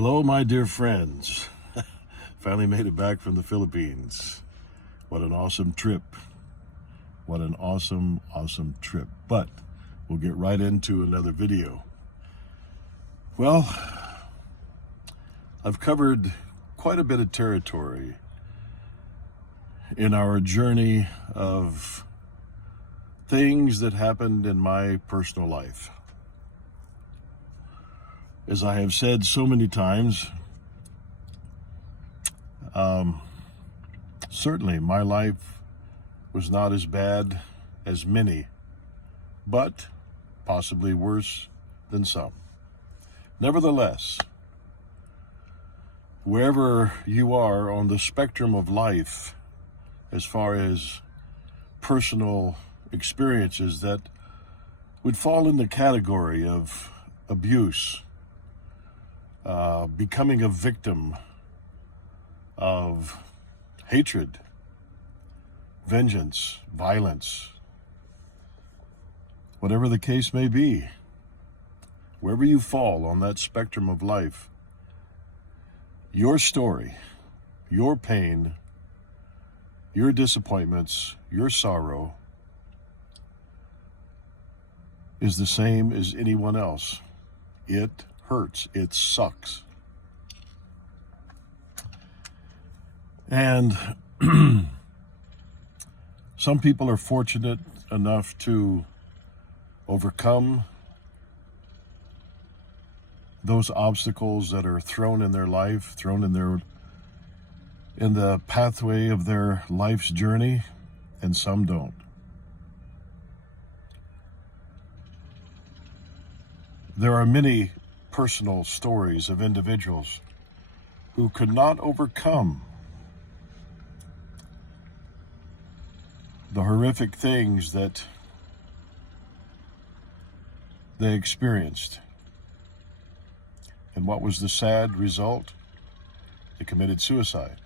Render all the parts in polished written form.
Hello, my dear friends. Finally made it back from the Philippines. What an awesome trip. What an awesome trip. But we'll get right into another video. Well, I've covered quite a bit of territory in our journey of things that happened in my personal life. As I have said so many times, certainly my life was not as bad as many, but possibly worse than some. Nevertheless, wherever you are on the spectrum of life, as far as personal experiences that would fall in the category of abuse, becoming a victim of hatred, vengeance, violence, whatever the case may be, wherever you fall on that spectrum of life, your story, your pain, your disappointments, your sorrow is the same as anyone else. It hurts. It sucks. And some people are fortunate enough to overcome those obstacles that are thrown in their life, thrown in the pathway of their life's journey, and some don't. There are many personal stories of individuals who could not overcome the horrific things that they experienced. And what was the sad result? They committed suicide.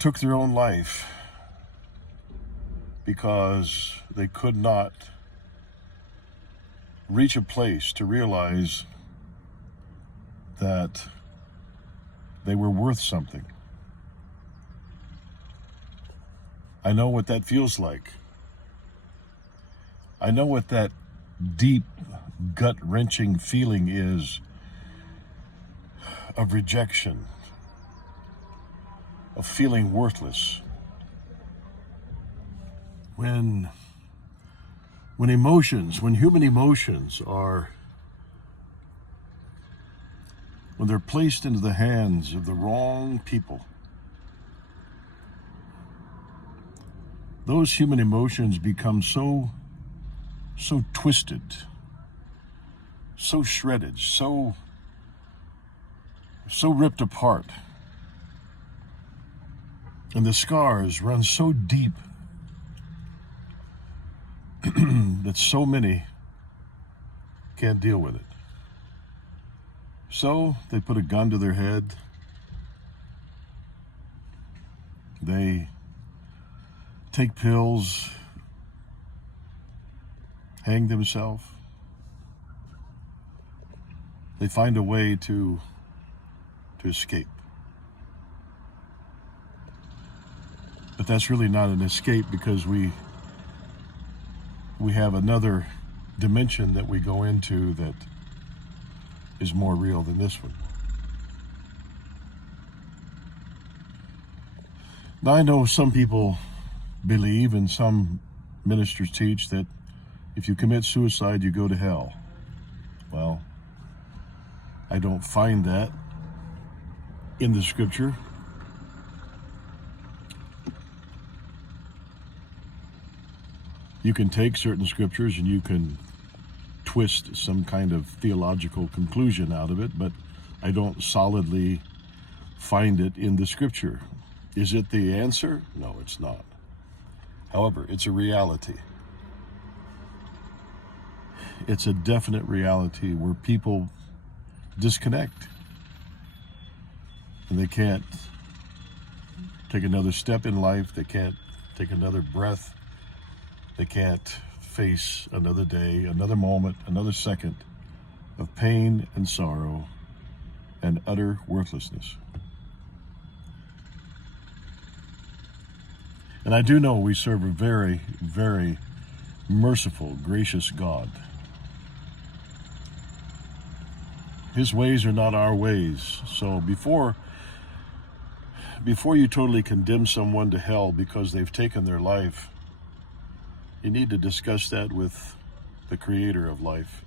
Took their own life because they could not reach a place to realize that they were worth something. I know what that feels like. I know what that deep, gut-wrenching feeling is of rejection, of feeling worthless. When human emotions are, when they're placed into the hands of the wrong people, those human emotions become so twisted, so shredded, so ripped apart. And the scars run so deep that so many can't deal with it. So they put a gun to their head. They take pills, hang themselves. They find a way to escape. But that's really not an escape, because we have another dimension that we go into that is more real than this one. Now, I know some people believe, and some ministers teach, that if you commit suicide, you go to hell. Well, I don't find that in the scripture. You can take certain scriptures and you can twist some kind of theological conclusion out of it, but I don't solidly find it in the scripture. Is it the answer? No, it's not. However, it's a reality. It's a definite reality where people disconnect and they can't take another step in life. They can't take another breath. They can't face another day, another moment, another second of pain and sorrow and utter worthlessness. And I do know we serve a very, very merciful, gracious God. His ways are not our ways. So before you totally condemn someone to hell because they've taken their life, you need to discuss that with the Creator of life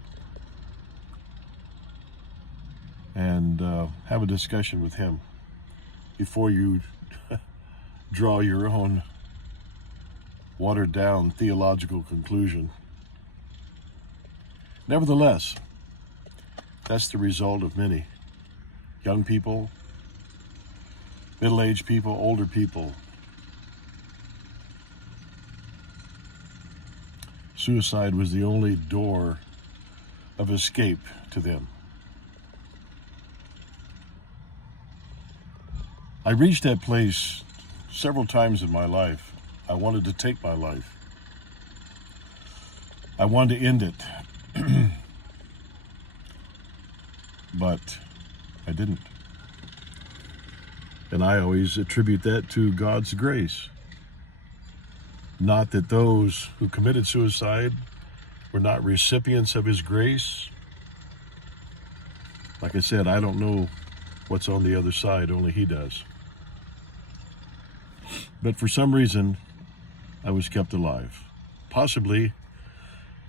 and have a discussion with Him before you draw your own watered down theological conclusion. Nevertheless, that's the result of many young people, middle-aged people, older people. Suicide was the only door of escape to them. I reached that place several times in my life. I wanted to take my life. I wanted to end it. But I didn't. And I always attribute that to God's grace. Not that those who committed suicide were not recipients of His grace. Like I said, I don't know what's on the other side, only He does. But for some reason, I was kept alive. Possibly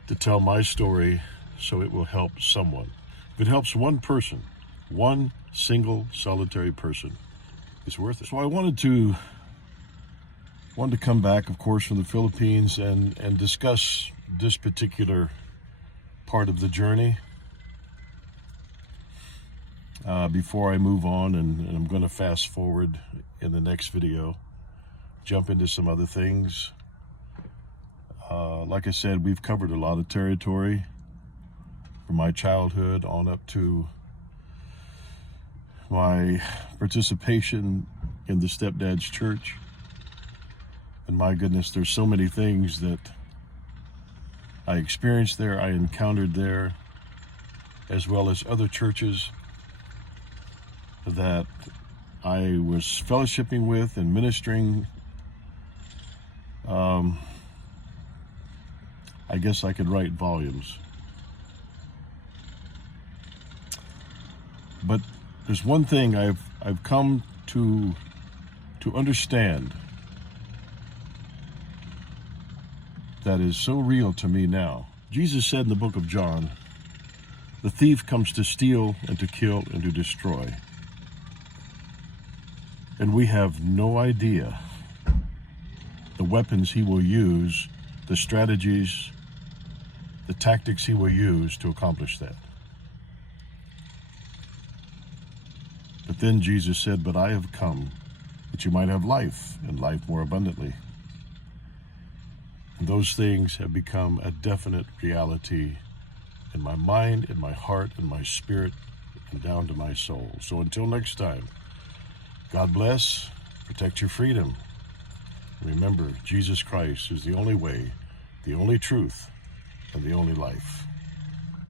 to tell my story so it will help someone. If it helps one person, one single solitary person, it's worth it. So I wanted to come back, of course, from the Philippines and discuss this particular part of the journey before I move on, and I'm going to fast forward in the next video, jump into some other things. Like I said, we've covered a lot of territory from my childhood on up to my participation in the Stepdad's Church. And my goodness, there's so many things that I experienced there, I encountered there, as well as other churches that I was fellowshipping with and ministering. I guess I could write volumes. But there's one thing I've come to understand that is so real to me now. Jesus said in the book of John, "The thief comes to steal and to kill and to destroy." And we have no idea the weapons he will use, the strategies, the tactics he will use to accomplish that. But then Jesus said, "But I have come that you might have life, and life more abundantly." And those things have become a definite reality in my mind, in my heart, in my spirit, and down to my soul. So until next time, God bless, protect your freedom. Remember, Jesus Christ is the only way, the only truth, and the only life.